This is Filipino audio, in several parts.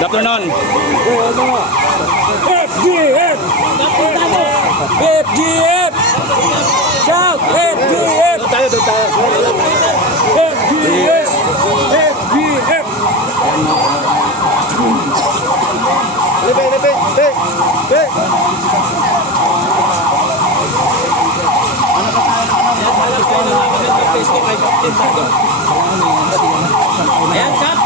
Good afternoon. FGF! FGF! Shout! FGF! Doon tayo. FGF! FGF! Ayan, Kap.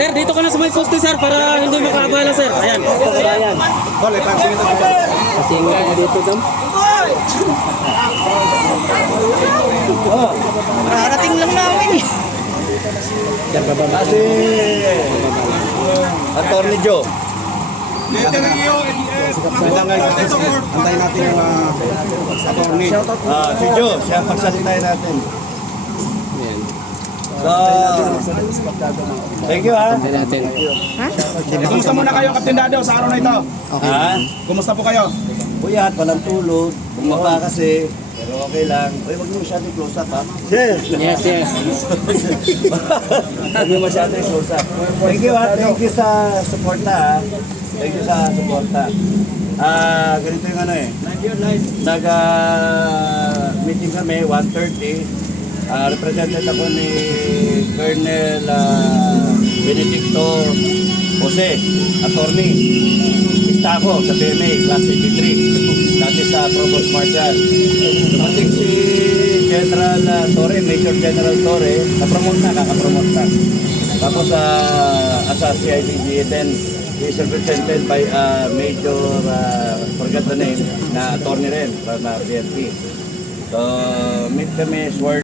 Sir, dito ka na sa may poste, sir, para hindi makaabala, sir. Ayan. Pasingan mo dito, Dam. Parating lang namin eh. Kasi Attorney Joe. Antayin natin yung attorney. Si Joe, siya pagsalitain natin. So, thank you ha. Kumusta muna kayo, Captain Dado, sa araw na ito? Ha? Kumusta po kayo? Buyat, walang tulog. Bumaba kasi. Pero okay lang. Uy, wag mo masyadong close up ha. Yes. Wag mo masyadong close up. Thank you ha. Thank you sa suporta ha. Thank you sa suporta. Ganito yung ano eh. Nag-meeting kami, 1:30. Represented ako ni Colonel Benedicto Jose, attorney.Ista ako sa PMA, Class 83. Dati sa Provost Marshal. Dumating si General Torre, Major General Torre, kakapromote na. Tapos as a CIDG, then he is represented by Major, forgot the name, na attorney rin, na PNP. So, meet kami, swear